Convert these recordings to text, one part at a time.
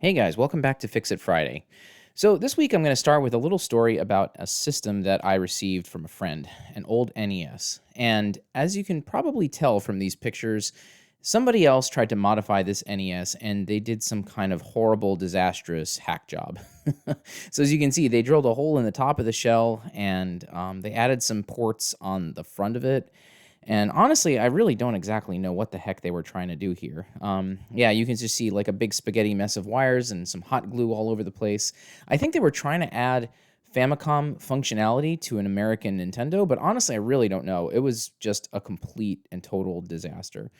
Hey guys, welcome back to Fix It Friday. So, this week I'm going to start with a little story about a system that I received from a friend, an old NES. And as you can probably tell from these pictures, somebody else tried to modify this NES and they did some kind of horrible, disastrous hack job. So, as you can see, they drilled a hole in the top of the shell and they added some ports on the front of it. And honestly, I really don't exactly know what the heck they were trying to do here. Yeah, you can just see like a big spaghetti mess of wires and some hot glue all over the place. I think they were trying to add Famicom functionality to an American Nintendo, but honestly, I really don't know. It was just a complete and total disaster.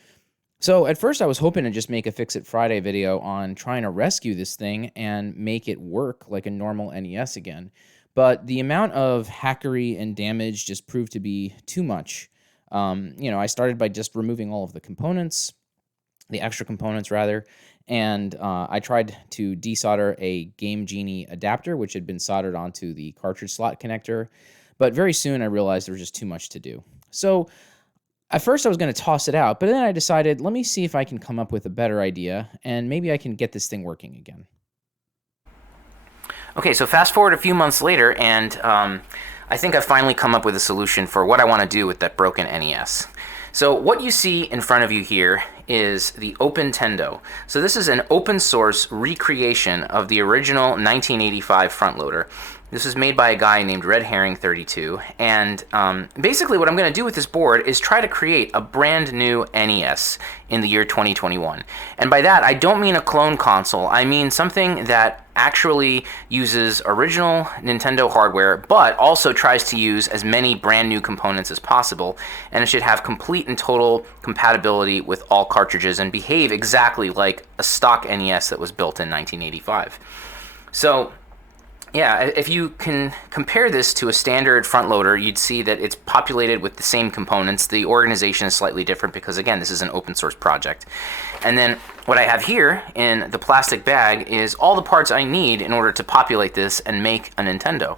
So at first, I was hoping to just make a Fix It Friday video on trying to rescue this thing and make it work like a normal NES again. But the amount of hackery and damage just proved to be too much. I started by just removing all of the components, the extra components rather, and I tried to desolder a Game Genie adapter, which had been soldered onto the cartridge slot connector. But very soon I realized there was just too much to do. So at first I was going to toss it out, but then I decided, let me see if I can come up with a better idea, and maybe I can get this thing working again. Okay, so fast forward a few months later, and I think I've finally come up with a solution for what I want to do with that broken NES. So what you see in front of you here is the Opentendo. So this is an open source recreation of the original 1985 front loader. This was made by a guy named Red Herring 32, and basically what I'm going to do with this board is try to create a brand new NES in the year 2021. And by that, I don't mean a clone console. I mean something that actually uses original Nintendo hardware, but also tries to use as many brand new components as possible, and it should have complete and total compatibility with all cartridges and behave exactly like a stock NES that was built in 1985. So yeah, if you can compare this to a standard front loader, you'd see that it's populated with the same components. The organization is slightly different because, again, this is an open source project. And then what I have here in the plastic bag is all the parts I need in order to populate this and make a Nintendo.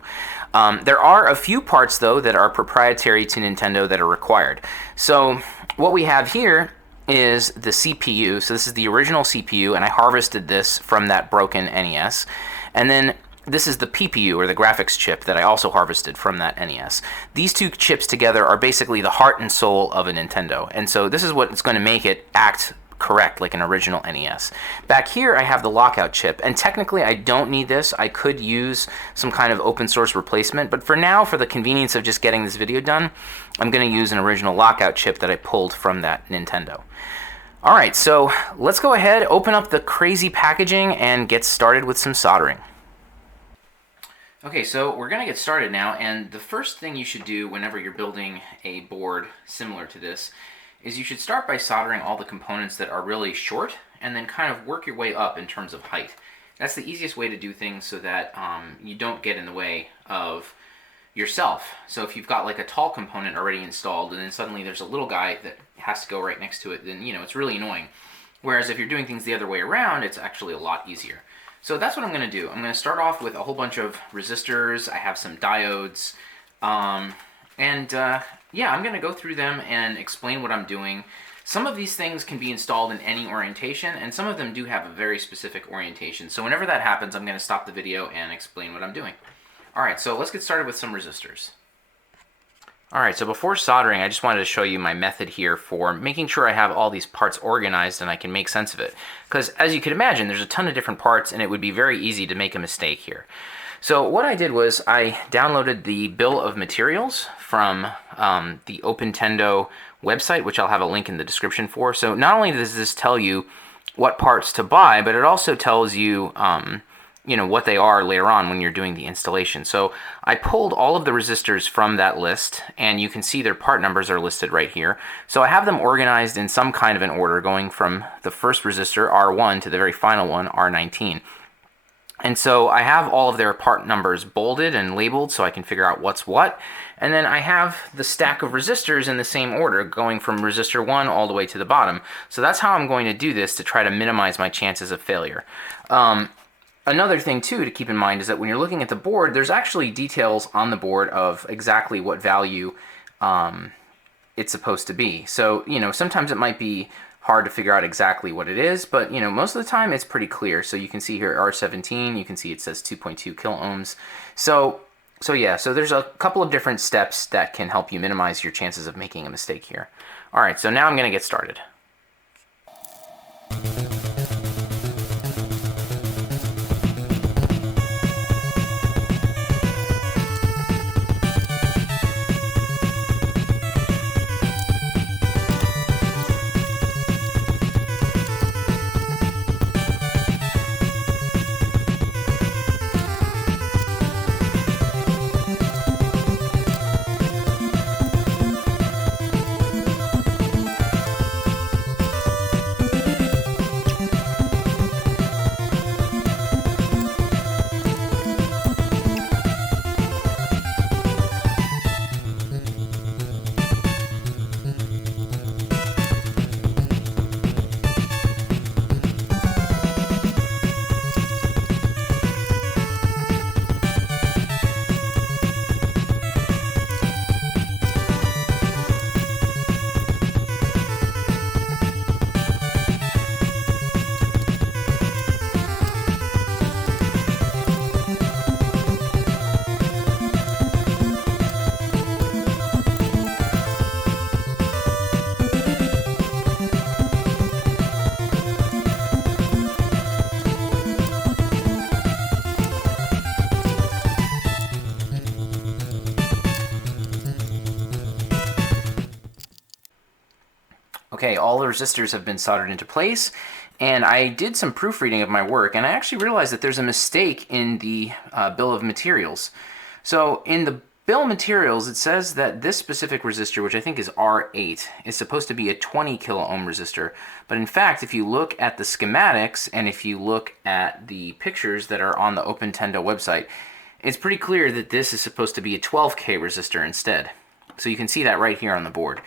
There are a few parts, though, that are proprietary to Nintendo that are required. So what we have here is the CPU. So this is the original CPU, and I harvested this from that broken NES. And then this is the PPU, or the graphics chip, that I also harvested from that NES. These two chips together are basically the heart and soul of a Nintendo, and so this is what's going to make it act correct like an original NES. Back here I have the lockout chip, and technically I don't need this. I could use some kind of open source replacement, but for now, for the convenience of just getting this video done, I'm going to use an original lockout chip that I pulled from that Nintendo. Alright, so let's go ahead, open up the crazy packaging, and get started with some soldering. Okay, so we're going to get started now, and the first thing you should do whenever you're building a board similar to this is you should start by soldering all the components that are really short and then kind of work your way up in terms of height. That's the easiest way to do things so that you don't get in the way of yourself. So if you've got like a tall component already installed and then suddenly there's a little guy that has to go right next to it, then it's really annoying. Whereas if you're doing things the other way around, it's actually a lot easier. So that's what I'm going to do. I'm going to start off with a whole bunch of resistors. I have some diodes. Yeah, I'm going to go through them and explain what I'm doing. Some of these things can be installed in any orientation, and some of them do have a very specific orientation. So whenever that happens, I'm going to stop the video and explain what I'm doing. Alright, so let's get started with some resistors. Alright, so before soldering, I just wanted to show you my method here for making sure I have all these parts organized and I can make sense of it. Because as you can imagine, there's a ton of different parts and it would be very easy to make a mistake here. So what I did was I downloaded the bill of materials from the Opentendo website, which I'll have a link in the description for. So not only does this tell you what parts to buy, but it also tells you what they are later on when you're doing the installation. So I pulled all of the resistors from that list, and you can see their part numbers are listed right here. So I have them organized in some kind of an order, going from the first resistor, R1, to the very final one, R19. And so I have all of their part numbers bolded and labeled so I can figure out what's what. And then I have the stack of resistors in the same order, going from resistor 1 all the way to the bottom. So that's how I'm going to do this to try to minimize my chances of failure. Another thing, too, to keep in mind is that when you're looking at the board, there's actually details on the board of exactly what value it's supposed to be. So, sometimes it might be hard to figure out exactly what it is, but most of the time it's pretty clear. So you can see here R17, you can see it says 2.2 kiloohms. So yeah, so there's a couple of different steps that can help you minimize your chances of making a mistake here. All right, so now I'm going to get started. Okay, all the resistors have been soldered into place, and I did some proofreading of my work, and I actually realized that there's a mistake in the bill of materials. So in the bill of materials, it says that this specific resistor, which I think is R8, is supposed to be a 20 kilo ohm resistor. But in fact, if you look at the schematics, and if you look at the pictures that are on the Opentendo website, it's pretty clear that this is supposed to be a 12K resistor instead. So you can see that right here on the board.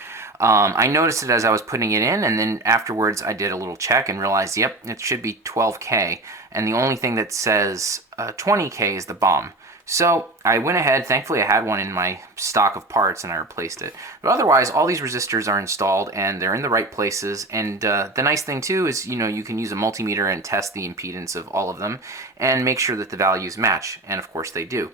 I noticed it as I was putting it in, and then afterwards I did a little check and realized, yep, it should be 12K, and the only thing that says 20K is the BOM. So I went ahead, thankfully I had one in my stock of parts and I replaced it. But otherwise, all these resistors are installed and they're in the right places, and the nice thing too is, you can use a multimeter and test the impedance of all of them and make sure that the values match, and of course they do.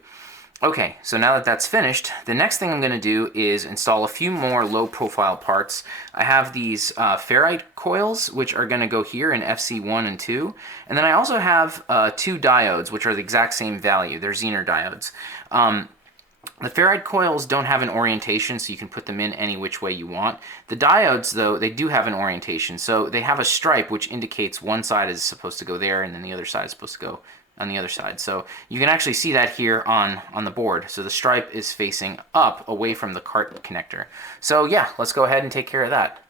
Okay, so now that that's finished, the next thing I'm going to do is install a few more low-profile parts. I have these ferrite coils, which are going to go here in FC1 and 2. And then I also have 2 diodes, which are the exact same value. They're Zener diodes. The ferrite coils don't have an orientation, so you can put them in any which way you want. The diodes, though, they do have an orientation. So they have a stripe, which indicates one side is supposed to go there, and then the other side is supposed to go on the other side. So you can actually see that here on the board. So the stripe is facing up away from the cart connector. So yeah, let's go ahead and take care of that.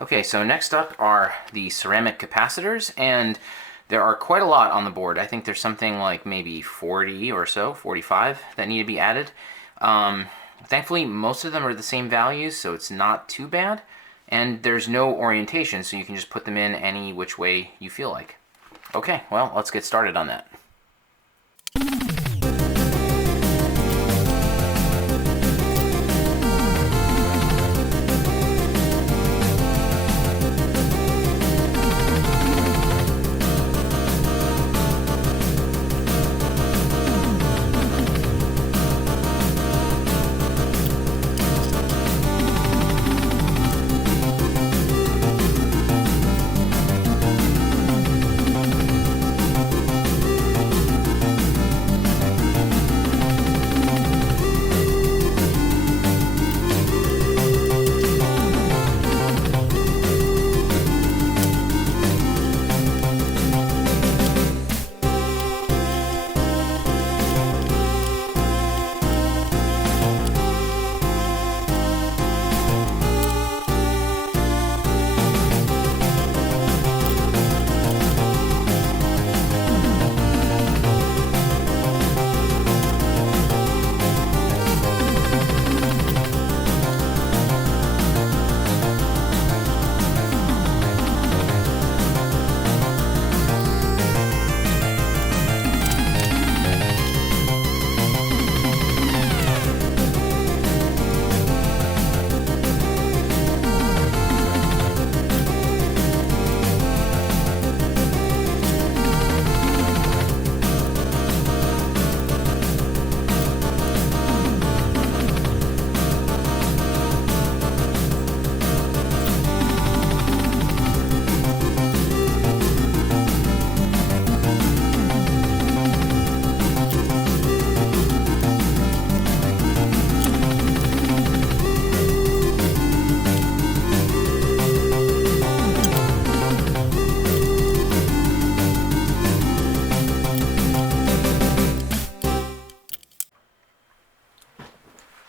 Okay, so next up are the ceramic capacitors, and there are quite a lot on the board. I think there's something like maybe 40 or so, 45 that need to be added. Thankfully, most of them are the same values, so it's not too bad. And there's no orientation, so you can just put them in any which way you feel like. Okay, well, let's get started on that.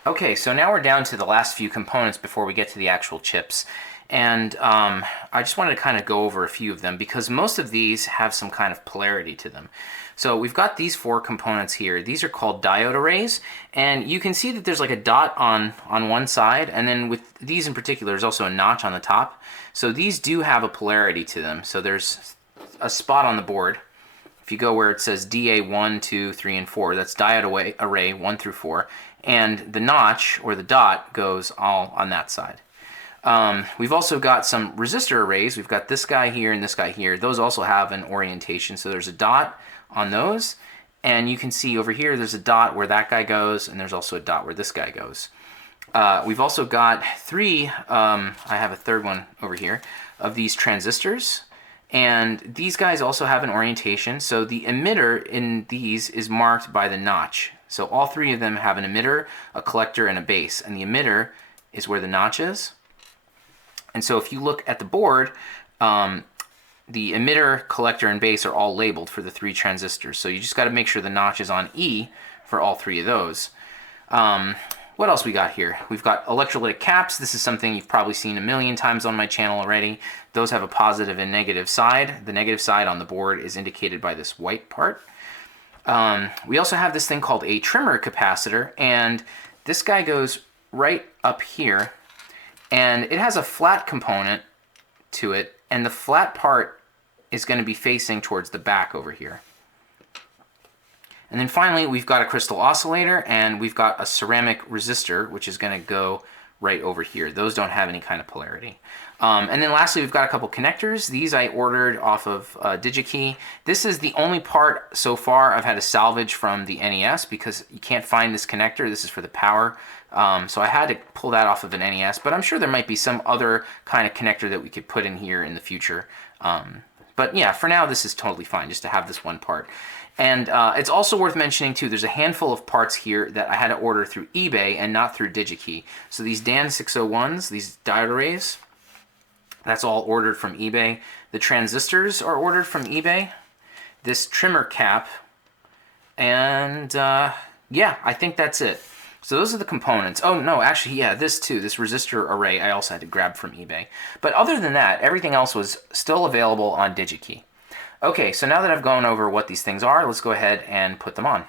Okay, so now we're down to the last few components before we get to the actual chips. And I just wanted to kind of go over a few of them because most of these have some kind of polarity to them. So we've got these 4 components here. These are called diode arrays, and you can see that there's like a dot on one side, and then with these in particular, there's also a notch on the top. So these do have a polarity to them. So there's a spot on the board. If you go where it says DA1, 2, 3, and 4, that's diode array 1 through 4, and the notch or the dot goes all on that side. We've also got some resistor arrays. We've got this guy here and this guy here. Those also have an orientation. So there's a dot on those. And you can see over here, there's a dot where that guy goes. And there's also a dot where this guy goes. We've also got 3, I have a third one over here, of these transistors. And these guys also have an orientation. So the emitter in these is marked by the notch. So all 3 of them have an emitter, a collector, and a base. And the emitter is where the notch is. And so if you look at the board, the emitter, collector, and base are all labeled for the 3 transistors. So you just got to make sure the notch is on E for all 3 of those. What else we got here? We've got electrolytic caps. This is something you've probably seen a million times on my channel already. Those have a positive and negative side. The negative side on the board is indicated by this white part. We also have this thing called a trimmer capacitor, and this guy goes right up here. And it has a flat component to it, and the flat part is going to be facing towards the back over here. And then finally, we've got a crystal oscillator, and we've got a ceramic resistor, which is going to go right over here. Those don't have any kind of polarity. And then lastly, we've got a couple connectors. These I ordered off of DigiKey. This is the only part so far I've had to salvage from the NES because you can't find this connector. This is for the power. So I had to pull that off of an NES, but I'm sure there might be some other kind of connector that we could put in here in the future. But yeah, for now, this is totally fine just to have this one part. And it's also worth mentioning too, there's a handful of parts here that I had to order through eBay and not through DigiKey. So these DAN 601s, these diode arrays, that's all ordered from eBay. The transistors are ordered from eBay. This trimmer cap, and yeah, I think that's it. So those are the components. Oh no, actually, yeah, this too, this resistor array I also had to grab from eBay. But other than that, everything else was still available on DigiKey. Okay, so now that I've gone over what these things are, let's go ahead and put them on.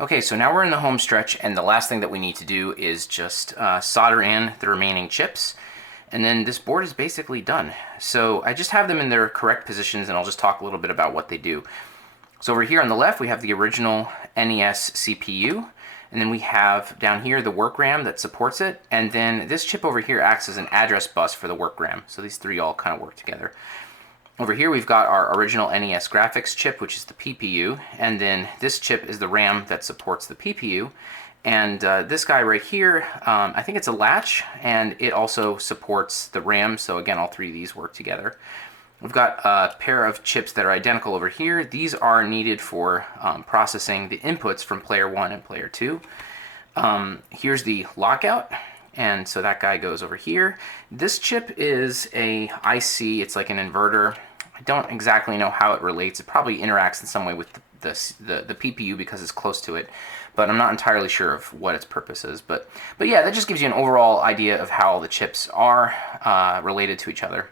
Okay, so now we're in the home stretch, and the last thing that we need to do is just solder in the remaining chips, and then this board is basically done. So I just have them in their correct positions, and I'll just talk a little bit about what they do. So over here on the left, we have the original NES CPU, And then we have down here the work RAM that supports it. And then this chip over here acts as an address bus for the work RAM. So these three all kind of work together. Over here we've got our original NES graphics chip, which is the PPU. And then this chip is the RAM that supports the PPU. And this guy right here, I think it's a latch, and it also supports the RAM. So again, all three of these work together. We've got a pair of chips that are identical over here. These are needed for processing the inputs from player 1 and player 2. Here's the lockout, and so that guy goes over here. This chip is a IC, it's like an inverter. I don't exactly know how it relates. It probably interacts in some way with the PPU because it's close to it, but I'm not entirely sure of what its purpose is. But yeah, that just gives you an overall idea of how the chips are related to each other.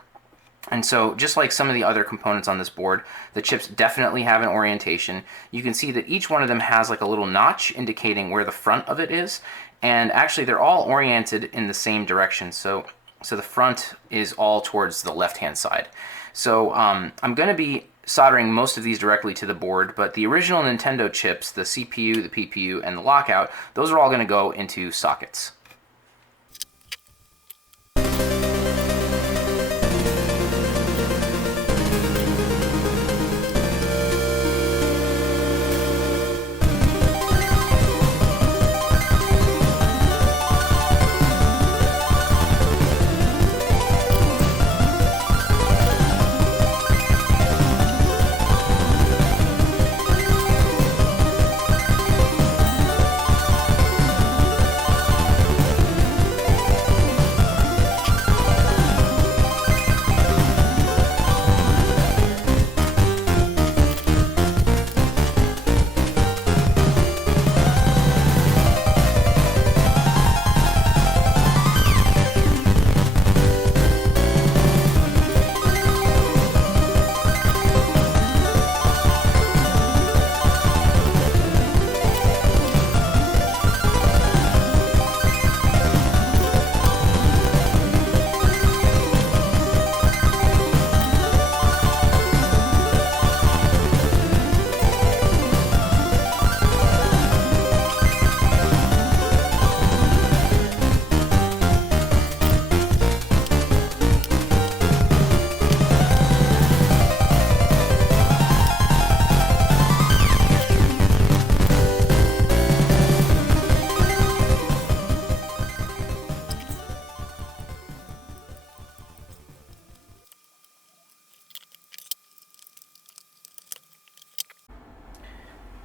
And so just like some of the other components on this board, the chips definitely have an orientation. You can see that each one of them has like a little notch indicating where the front of it is. And actually they're all oriented in the same direction. So the front is all towards the left-hand side. So I'm going to be soldering most of these directly to the board, but the original Nintendo chips, the CPU, the PPU, and the lockout, those are all going to go into sockets.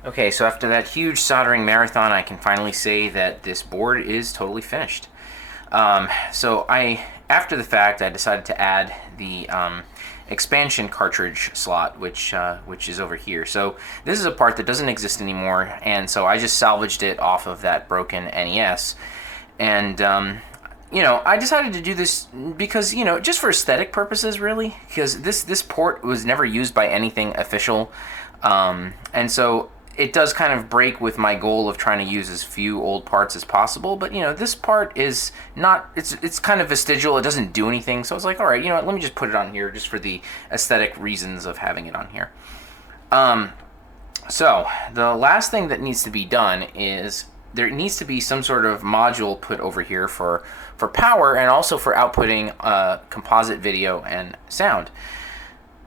Okay, so after that huge soldering marathon, I can finally say that this board is totally finished. After the fact, I decided to add the expansion cartridge slot, which is over here. So this is a part that doesn't exist anymore, and so I just salvaged it off of that broken NES. And I decided to do this because, just for aesthetic purposes, really, because this port was never used by anything official, and so it does kind of break with my goal of trying to use as few old parts as possible. But this part is not, it's kind of vestigial. It doesn't do anything. So I was like, all right, let me just put it on here just for the aesthetic reasons of having it on here. So the last thing that needs to be done is there needs to be some sort of module put over here for power and also for outputting composite video and sound.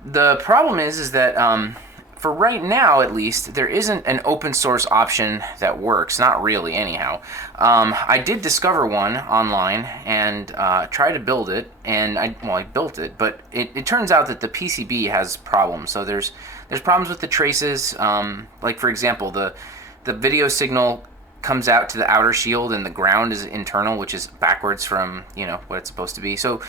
The problem is that for right now, at least, there isn't an open source option that works. Not really, anyhow. I did discover one online and try to build it, and I built it, but it turns out that the PCB has problems. So there's problems with the traces. Like for example, the video signal comes out to the outer shield, and the ground is internal, which is backwards from what it's supposed to be. So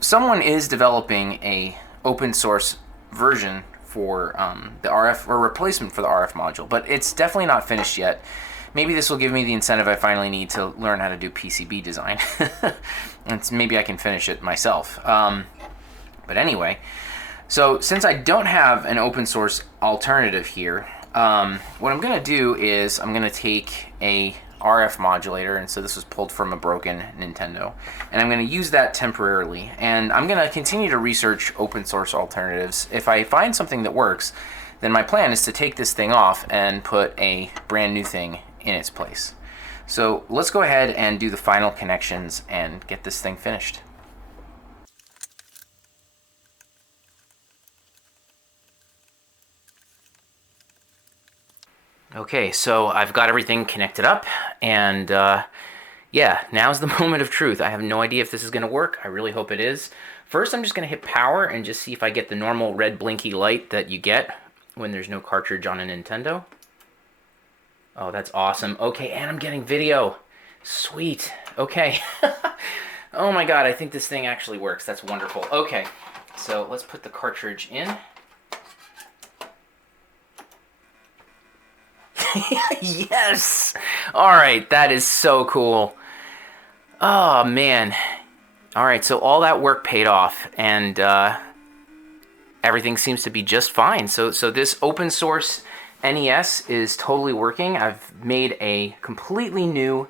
someone is developing a open source version for the RF, or replacement for the RF module, but it's definitely not finished yet. Maybe this will give me the incentive I finally need to learn how to do PCB design. And maybe I can finish it myself. But anyway, so since I don't have an open source alternative here, what I'm going to do is I'm going to take a RF modulator, and so this was pulled from a broken Nintendo, and I'm going to use that temporarily, and I'm going to continue to research open source alternatives. If I find something that works, then my plan is to take this thing off and put a brand new thing in its place. So let's go ahead and do the final connections and get this thing finished. Okay, so I've got everything connected up, and yeah, now's the moment of truth. I have no idea if this is going to work. I really hope it is. First, I'm just going to hit power and just see if I get the normal red blinky light that you get when there's no cartridge on a Nintendo. Oh, that's awesome. Okay, and I'm getting video. Sweet. Okay. Oh my god, I think this thing actually works. That's wonderful. Okay, so let's put the cartridge in. Yes! Alright, that is so cool. Oh, man. Alright, so all that work paid off, and everything seems to be just fine. So this open source NES is totally working. I've made a completely new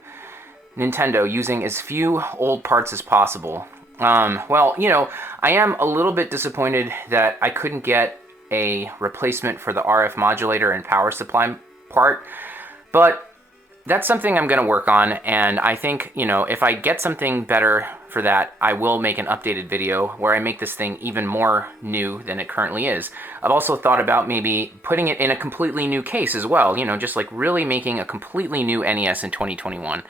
Nintendo using as few old parts as possible. Well, you know, I am a little bit disappointed that I couldn't get a replacement for the RF modulator and power supply part, but that's something I'm going to work on, and I think, you know, if I get something better for that, I will make an updated video where I make this thing even more new than it currently is. I've also thought about maybe putting it in a completely new case as well, you know, just like really making a completely new NES in 2021.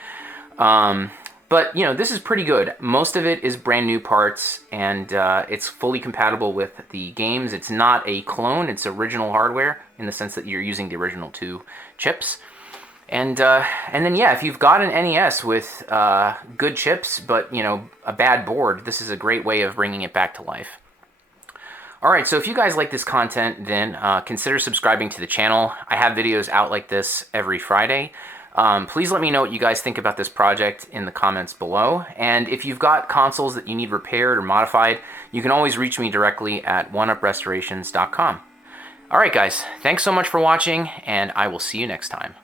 But, you know, this is pretty good. Most of it is brand new parts, and it's fully compatible with the games. It's not a clone, it's original hardware in the sense that you're using the original 2 chips. And then, yeah, if you've got an NES with good chips, but, you know, a bad board, this is a great way of bringing it back to life. Alright, so if you guys like this content, then consider subscribing to the channel. I have videos out like this every Friday. Please let me know what you guys think about this project in the comments below. And if you've got consoles that you need repaired or modified, you can always reach me directly at oneuprestorations.com. Alright guys, thanks so much for watching, and I will see you next time.